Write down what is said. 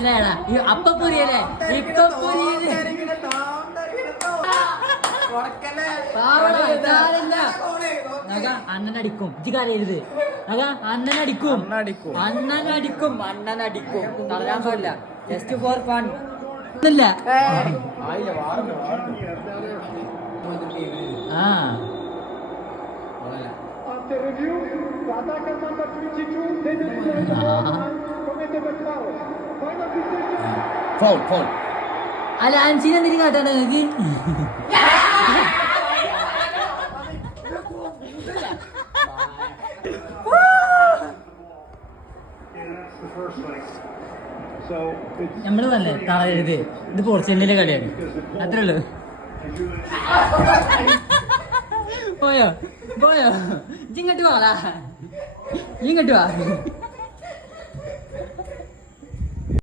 മനസ്സിലായടാ അപ്പൊ പുരിയല്ലേ ഇപ്പൊ പുരിയല്ലേ അണ്ണനടിക്കും ഇജ്ജ് കരയരുത് അണ്ണനടിക്കും അണ്ണനടിക്കും അണ്ണനടിക്കും തടയാൻ പാടില്ല ജസ്റ്റ് ഫോർ ഫൺ ഒന്നുമില്ല ആ അല്ല അൻസിനെ എന്തിനും കാട്ടാണ് നിങ്ങൾക്ക് നമ്മള് പറഞ്ഞേ തറയരുത് ഇത് പോർച്ചുഗലിന്റെ കളിയാണ് അത്രേ ഉള്ളു പോയോ പോയോ ഇങ്ങോട്ട് വാ ഇങ്ങോട്ട് വാ